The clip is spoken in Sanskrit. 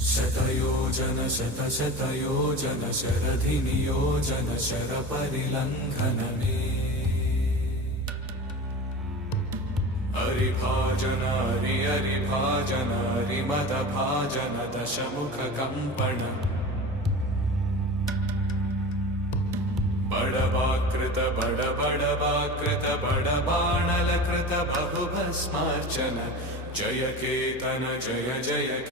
शतयोजन शतशतयोजन शरधिनियोजन शरपरिलङ्घन मे हरिभाजन हरिभाजन हरिमदभाजन दशमुखकम्पण बडवाकृत बडबडवाकृत बडबाणलकृत बहुभस्मार्चन जय केतन जय जय